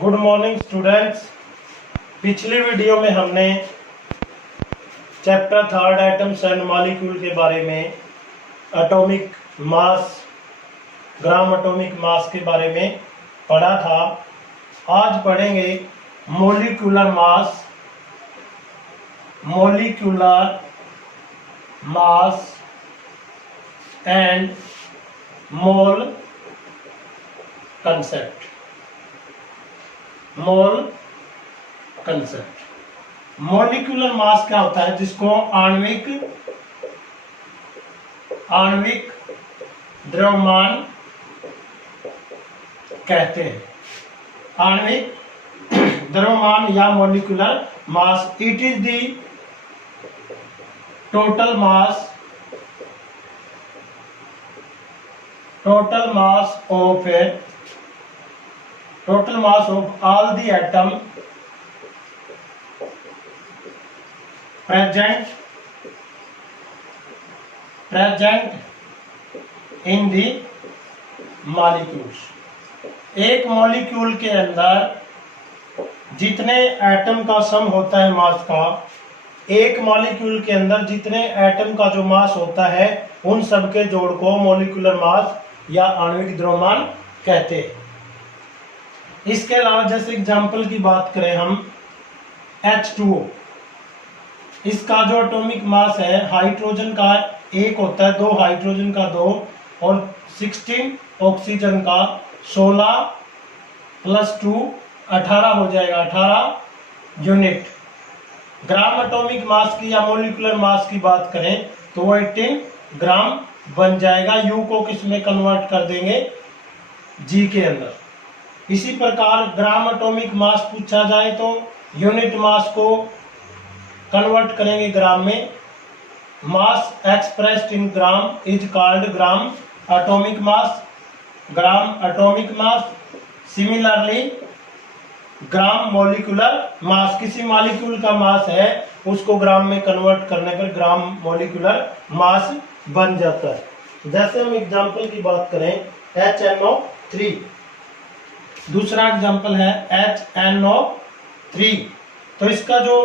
Good morning students. पिछली video में हमने chapter third atoms and molecule के बारे में एटॉमिक मास, ग्राम एटॉमिक मास के बारे में पढ़ा था। आज पढ़ेंगे molecular mass and mole concept. Molecular mass क्या होता है? जिसको आणविक द्रव्यमान कहते हैं। आणविक द्रव्यमान या molecular mass, it is the total mass of all the atom present in the molecules। एक मॉलिक्यूल के अंदर जितने एटम का सम होता है मास का, एक मॉलिक्यूल के अंदर जितने एटम का जो मास होता है उन सब के जोड़ को मॉलिक्यूलर मास या आणविक द्रव्यमान कहते हैं। इसके अलावा जैसे एग्जांपल की बात करें हम H2O, इसका जो एटॉमिक मास है हाइड्रोजन का एक होता है, 2 हाइड्रोजन का 2 और 16 ऑक्सीजन का 16 + 2 18 हो जाएगा, 18 यूनिट। ग्राम एटॉमिक मास की या मॉलिक्यूलर मास की बात करें तो वो 18 ग्राम बन जाएगा। यू को किस में कन्वर्ट कर देंगे? जी के अंदर। इसी प्रकार ग्राम एटॉमिक मास पूछा जाए तो यूनिट मास को कन्वर्ट करेंगे ग्राम में। Mass expressed in gram is called gram atomic mass. Similarly gram molecular mass, किसी मॉलिक्यूल का मास है उसको ग्राम में कन्वर्ट करने पर ग्राम मॉलिक्यूलर मास बन जाता है। जैसे हम एग्जांपल की बात करें HNO3, दूसरा एग्जांपल है HNO3, तो इसका जो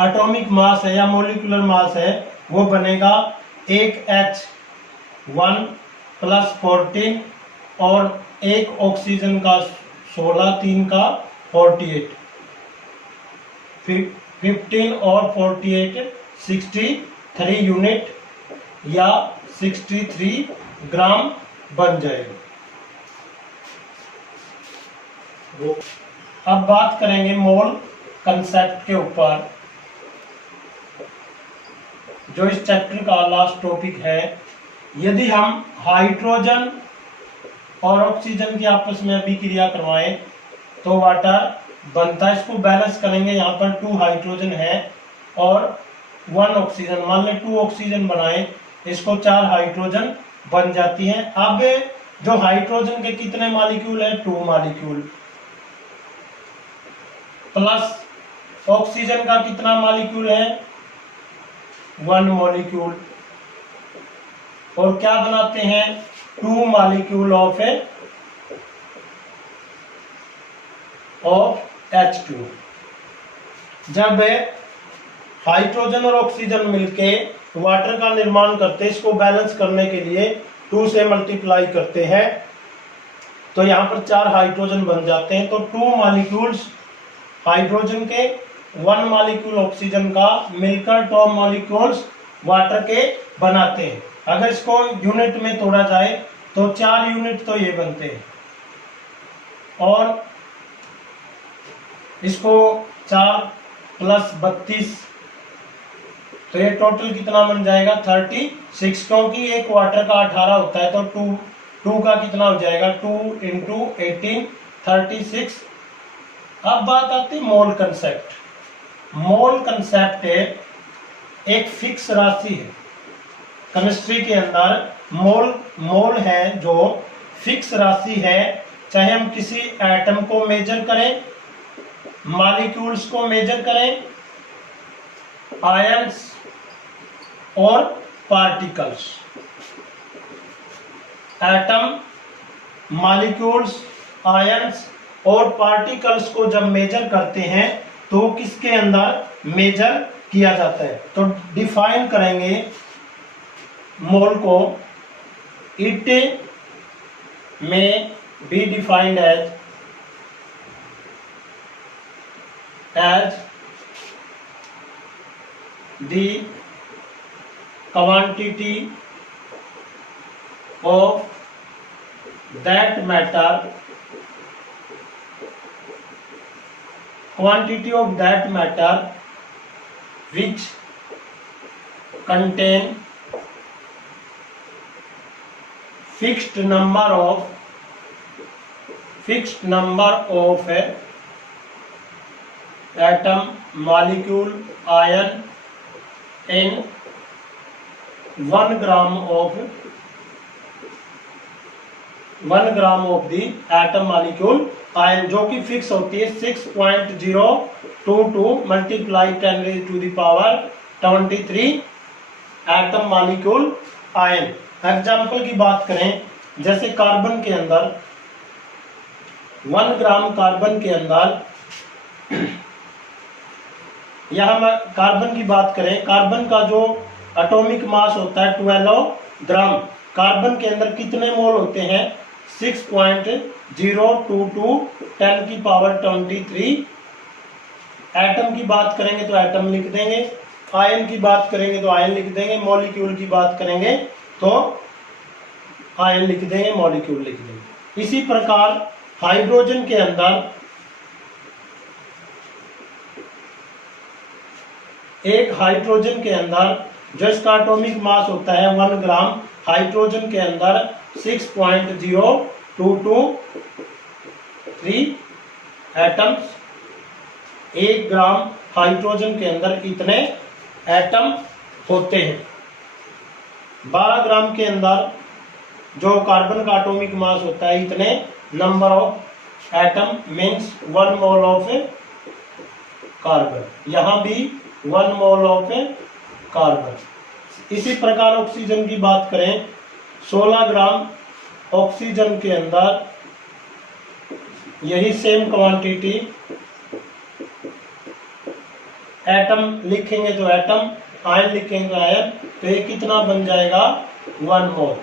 एटॉमिक मास है या मॉलिक्यूलर मास है वो बनेगा 1H1 + 14 और 1 ऑक्सीजन का 16, 3 का 48, 15 और 48 63 यूनिट या 63 ग्राम बन जाएगा। अब बात करेंगे मोल कंसेप्ट के ऊपर, जो इस चैप्टर का लास्ट टॉपिक है। यदि हम हाइड्रोजन और ऑक्सीजन की आपस में अभिक्रिया करवाएं तो वाटर बनता है। इसको बैलेंस करेंगे। यहाँ पर 2 हाइड्रोजन है और 1 ऑक्सीजन, मान लें 2 ऑक्सीजन बनाए, इसको 4 हाइड्रोजन बन जाती हैं। अब जो हाइड्रोजन के कितने मॉलिक्यूल है? 2 मॉलिक्यूल, प्लस ऑक्सीजन का कितना मॉलिक्यूल है? 1 मॉलिक्यूल। और क्या बनाते हैं? 2 मॉलिक्यूल ऑफ H2। जब हाइड्रोजन और ऑक्सीजन मिलके वाटर का निर्माण करते हैं, इसको बैलेंस करने के लिए 2 से मल्टीप्लाई करते हैं तो यहाँ पर 4 हाइड्रोजन बन जाते हैं। तो 2 मॉलिक्यूल्स हाइड्रोजन के, 1 मॉलिक्यूल ऑक्सीजन का मिलकर 2 मॉलिक्यूल्स वाटर के बनाते हैं। अगर इसको यूनिट में तोड़ा जाए तो 4 यूनिट तो ये बनते हैं और इसको 4 + 32, तो ये टोटल कितना बन जाएगा? 36, क्योंकि एक वाटर का 18 होता है तो 2 का कितना हो जाएगा? 2 × 18 36। अब बात आती है मोल कंसेप्ट। मोल कंसेप्ट एक फिक्स राशि है। केमिस्ट्री के अंदर मोल है जो फिक्स राशि है। चाहे हम किसी एटम को मेजर करें, मॉलिक्यूल्स को मेजर करें, आयंस और पार्टिकल्स, एटम, मॉलिक्यूल्स, आयंस और पार्टिकल्स को जब मेजर करते हैं तो किसके अंदर मेजर किया जाता है। तो डिफाइन करेंगे मोल को, it may be defined as the quantity of that matter which contain fixed number of atom, molecule, ion in 1 gram of the atom, molecule, ion, जो कि फिक्स होती है 6.022 multiply 10⁻23 atom, molecule, ion. Example की बात करें, जैसे carbon के अंदर 1 ग्राम कार्बन के अंदर, यहां मैं कार्बन की बात करें, कार्बन का जो एटॉमिक मास होता है 12 ग्राम। कार्बन के अंदर कितने मोल होते हैं 6.022 10⁻23। एटम की बात करेंगे तो एटम लिख देंगे, आयन की बात करेंगे तो आयन लिख देंगे, मॉलिक्यूल की बात करेंगे तो आयन लिख देंगे, मॉलिक्यूल लिख देंगे। इसी प्रकार हाइड्रोजन के अंदर एक हाइड्रोजन के अंदर जो इसका एटॉमिक मास होता है 1 ग्राम, हाइड्रोजन के अंदर 6.0223 एटम्स। 1 ग्राम हाइड्रोजन के अंदर इतने एटम होते हैं। 12 ग्राम के अंदर जो कार्बन का एटॉमिक मास होता है इतने number of atom, means 1 mole of carbon, यहां भी 1 मोल ऑफ कार्बन। इसी प्रकार ऑक्सीजन की बात करें, 16 ग्राम ऑक्सीजन के अंदर यही सेम क्वांटिटी, एटम लिखेंगे तो एटम, आयन लिखेंगे तो आयन, तो ये कितना बन जाएगा 1 मोल।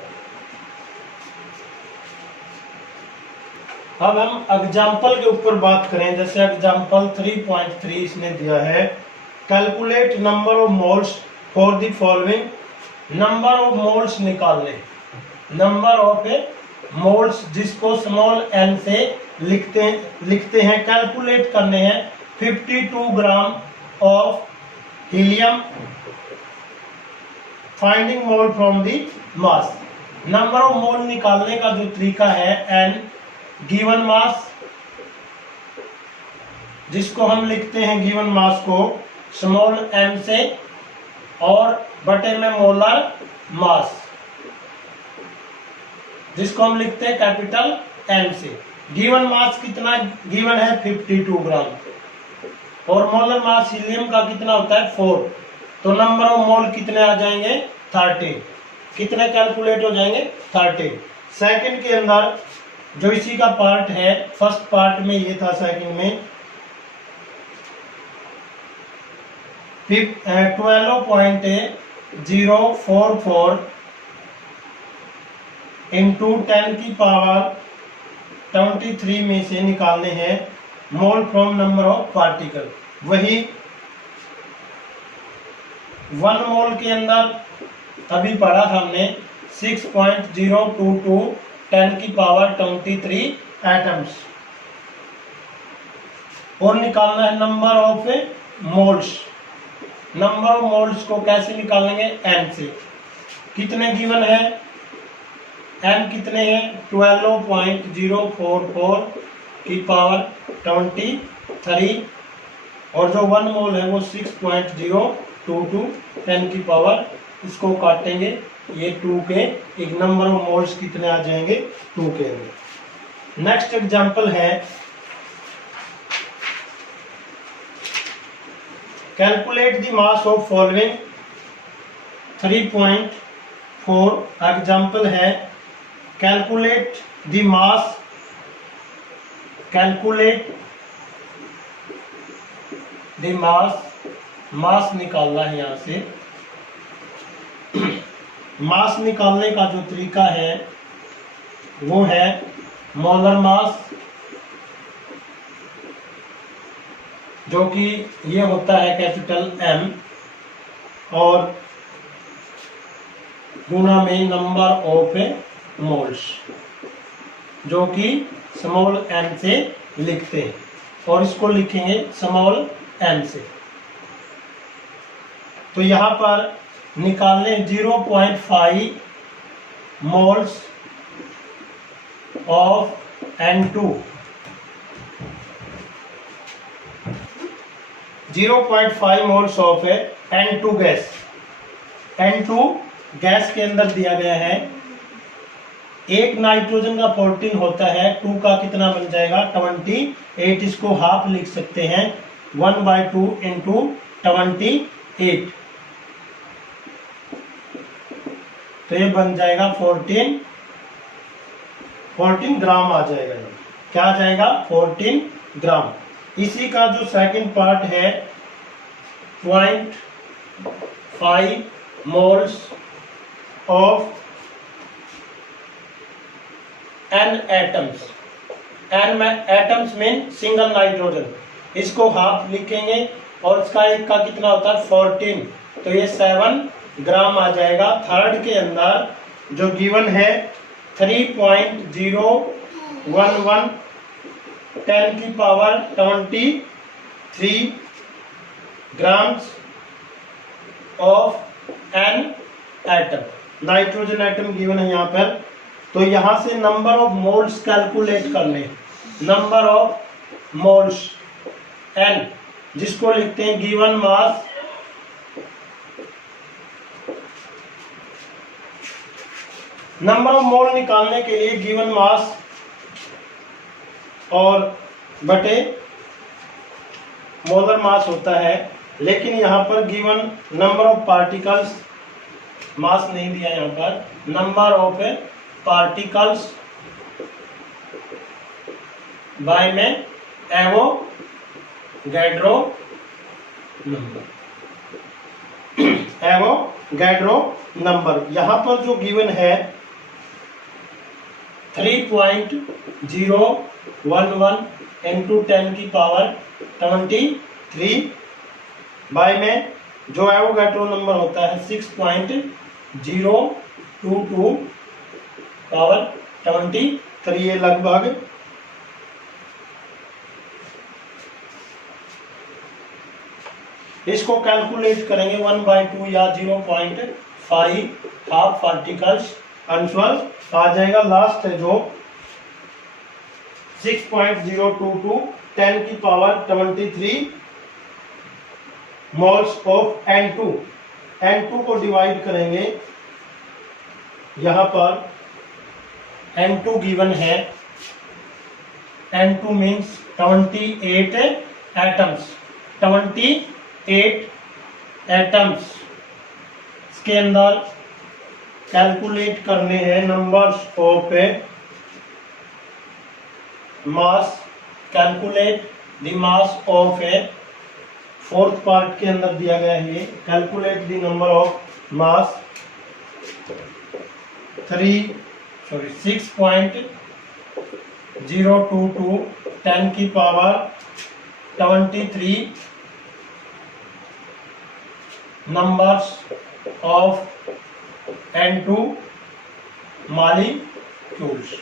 अब हम एग्जाम्पल के ऊपर बात करें, जैसे एग्जाम्पल 3.3 इसने दिया है, calculate number of moles for the following. Number of moles निकालने, नंबर ऑफ मोल्स जिसको स्मॉल एन से लिखते हैं, कैलकुलेट करने हैं। 52 gram of helium, finding mole from the mass. Number of mole निकालने का जो तरीका है, एन गिवन मास, जिसको हम लिखते हैं गिवन मास को स्मॉल एम से, और बटे में मोलर मास जिसको हम लिखते हैं कैपिटल एम से। गिवन मास कितना गिवन है 52 ग्राम, और मोलर मास हीलियम का कितना होता है 4। तो नंबर ऑफ मोल कितने आ जाएंगे 13। कितने कैलकुलेट हो जाएंगे 13। सेकंड के अंदर जो इसी का पार्ट है, फर्स्ट पार्ट में ये था, सेकंड में 12.044 इंटू 10⁻23 में से निकालने हैं मोल फ्रॉम नंबर ऑफ पार्टिकल। वही 1 मोल के अंदर अभी पढ़ा था हमने 6.022 10⁻23 एटम्स, और निकालना है number of moles. Number of moles को कैसे निकालेंगे, एन से। कितने गिवन है, एन कितने हैं 12.044 की पावर 23, और जो 1 मोल है वो 6.022 10 की पावर, इसको काटेंगे ये 2 के, एक नंबर ऑफ मोल्स कितने आ जाएंगे 2 के अंदर। नेक्स्ट एग्जांपल है, calculate the mass of following. 3.4 example है, calculate the mass calculate the mass निकालना है। यहां से मास निकालने का जो तरीका है वो है मोलर मास, जो कि ये होता है कैपिटल M, और गुणा में नंबर ऑफ मोल्स, जो कि स्मॉल m से लिखते हैं, और इसको लिखेंगे स्मॉल m से। तो यहां पर निकालने 0.5 moles of N2, 0.5 moles of N2 gas. N2 gas के अंदर दिया गया है, एक नाइट्रोजन का 14 होता है, 2 का कितना बन जाएगा 28, इसको हाफ लिख सकते हैं 1/2 इंटू 28, तो ये बन जाएगा 14 ग्राम आ जाएगा। क्या आ जाएगा 14 ग्राम। इसी का जो सेकंड पार्ट है 0.5 moles of N atoms. N atoms mean single nitrogen, इसको हाफ लिखेंगे और इसका एक का कितना होता है 14, तो ये 7 ग्राम आ जाएगा। थर्ड के अंदर जो गिवन है 3.011 10 की power 23 grams of N atom, nitrogen atom given है यहाँ पर। तो यहां से नंबर ऑफ मोल्स कैलकुलेट करने, नंबर ऑफ मोल्स N, जिसको लिखते हैं given mass number of mole निकालने के लिए गिवन मास और बटे मोलर मास होता है, लेकिन यहाँ पर गिवन नंबर ऑफ पार्टिकल्स, मास नहीं दिया यहाँ पर, नंबर ऑफ पार्टिकल्स बाय में एवोगैड्रो नंबर, एवोगैड्रो नंबर। यहां पर जो गिवन है 3.011 इंटू 10 की पावर 23, बाय में जो एवोगैड्रो नंबर होता है 6.022 पावर 23, ये लगभग इसको कैलकुलेट करेंगे 1/2 या 0.5 हाफ पार्टिकल्स, आंसर आ जाएगा। लास्ट है जो 6.022 10 की power 23 moles of N2। N2 को डिवाइड करेंगे, यहां पर N2 गिवन है, N2 मीन्स 28 एटम्स, 28 एटम्स इसके अंदर कैलकुलेट करने हैं numbers of mass, calculate the mass of fourth part के अंदर दिया गया है ये, calculate the number of mass 6.022 10 की power 23 numbers of N2 molecules.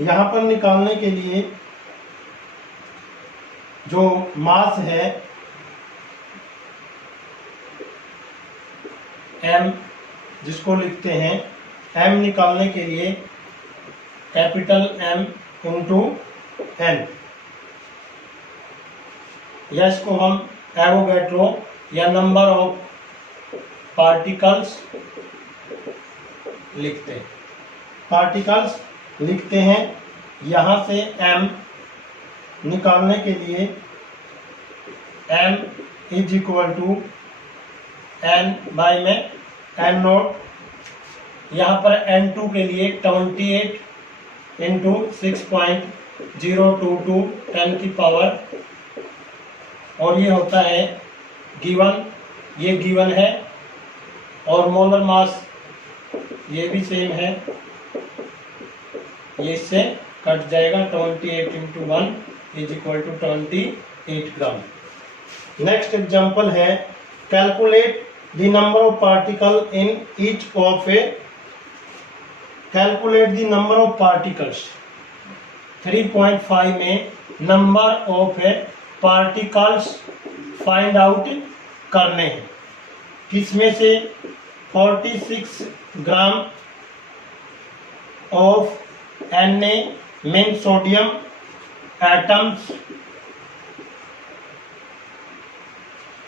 यहां पर निकालने के लिए जो मास है M, जिसको लिखते हैं M, निकालने के लिए कैपिटल M इंटू N, या इसको हम एवोगैड्रो या नंबर ऑफ पार्टिकल्स लिखते हैं, पार्टिकल्स लिखते हैं। यहां से M निकालने के लिए M is equal to N by में N0, यहाँ पर N2 के लिए 28 इंटू 6.022 10 की पावर, और ये होता है गिवन, ये गिवन है, और मोलर मास ये भी सेम है, ये इससे कट जाएगा। 28 into 1 is equal to 28 gram. Next example है calculate the number of particle in each of A, calculate the number of particles. 3.5 में number of a particles find out करने हैं, किसमें से 46 gram of Na mean sodium atoms.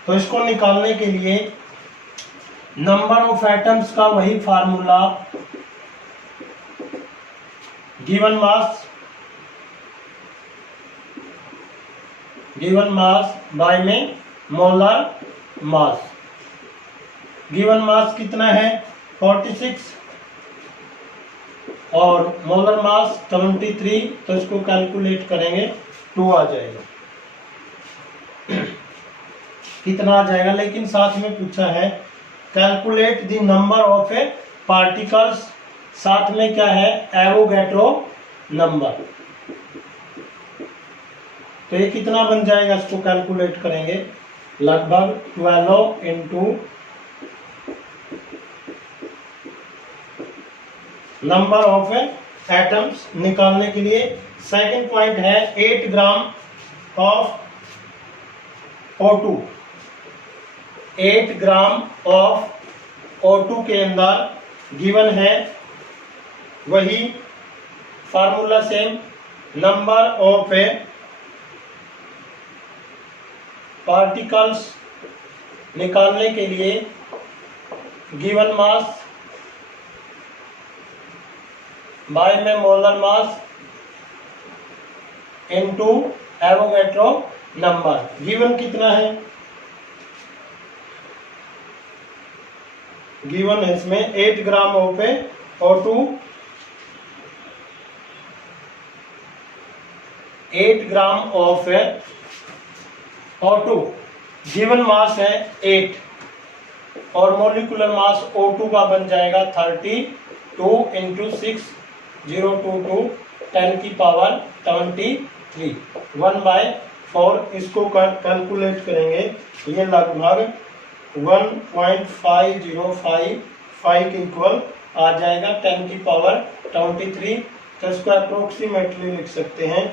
तो इसको निकालने के लिए नंबर ऑफ एटम्स का वही फार्मूला, गिवन मास बाय में मोलर मास। गिवन मास कितना है 46 और मोलर मास 73, तो इसको कैलकुलेट करेंगे 2 आ जाएगा। कितना आ जाएगा, लेकिन साथ में पूछा है calculate the number of a particles, साथ में क्या है एवोगैड्रो नंबर। तो ये कितना बन जाएगा, इसको कैलकुलेट करेंगे लगभग 12 इंटू नंबर ऑफ एटम्स निकालने के लिए। सेकंड पॉइंट है 8 gram of O2, 8 gram of O2 के अंदर गिवन है वही formula same, number of a particles निकालने के लिए गिवन मास बाय में molar mass into Avogadro number. Given कितना है, गिवन है इसमें 8 gram of A O2, 8 gram of A O2, given mass है 8 और मोलिकुलर मास O2 का बन जाएगा 32 इंटू 6.022 10 की पावर 23 1/4। इसको कैलकुलेट करेंगे, ये लगभग 1.5055 के इक्वल आ जाएगा 10 की पावर 23। तो इसको अप्रोक्सीमेटली लिख सकते हैं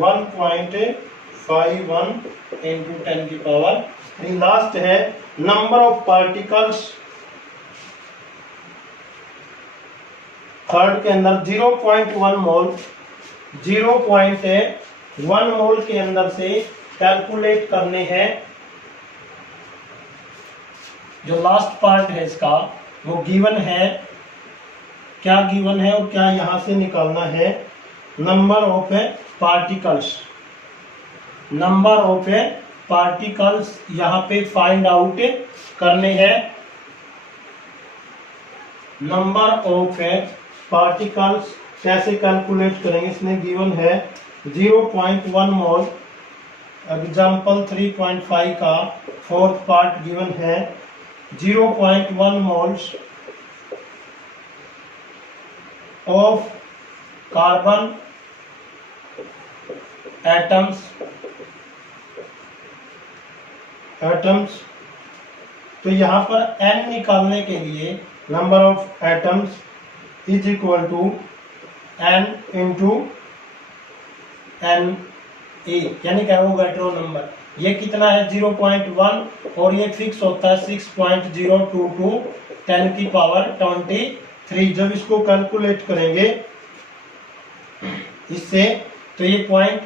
1.51 इंटू 10 की पावर 3। लास्ट है नंबर ऑफ पार्टिकल्स, थर्ड के अंदर 0.1 मोल, 0.1 मोल के अंदर से कैलकुलेट करने हैं। जो लास्ट पार्ट है इसका वो गिवन है, क्या गिवन है और क्या यहां से निकालना है, number of a particles. Number of a particles यहाँ पे फाइंड आउट करने हैं। नंबर ऑफ ए पार्टिकल्स कैसे कैलकुलेट करेंगे, इसमें गिवन है 0.1 मोल। एग्जाम्पल 3.5 का फोर्थ पार्ट गिवन है 0.1 मोल्स ऑफ कार्बन एटम्स। तो यहाँ पर n निकालने के लिए number of atoms is equal to n into Na, यानी क्या एवोगैड्रो नंबर। ये कितना है 0.1 और ये फिक्स होता है 6.022 10 की पावर 23। जब इसको कैलकुलेट करेंगे इससे तो ये पॉइंट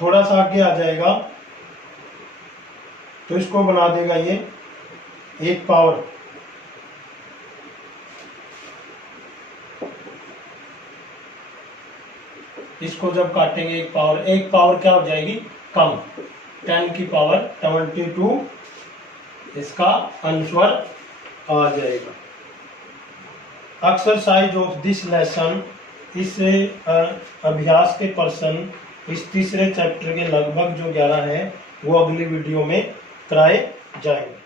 थोड़ा सा आगे आ जाएगा, तो इसको बना देगा ये 1 पावर। इसको जब काटेंगे 1 पावर क्या हो जाएगी कम, 10 की पावर 22 इसका आंसर आ जाएगा। एक्सरसाइज ऑफ दिस लेसन इस अभ्यास के प्रश्न इस तीसरे चैप्टर के लगभग जो 11 हैं वो अगली वीडियो में कराए जाएंगे।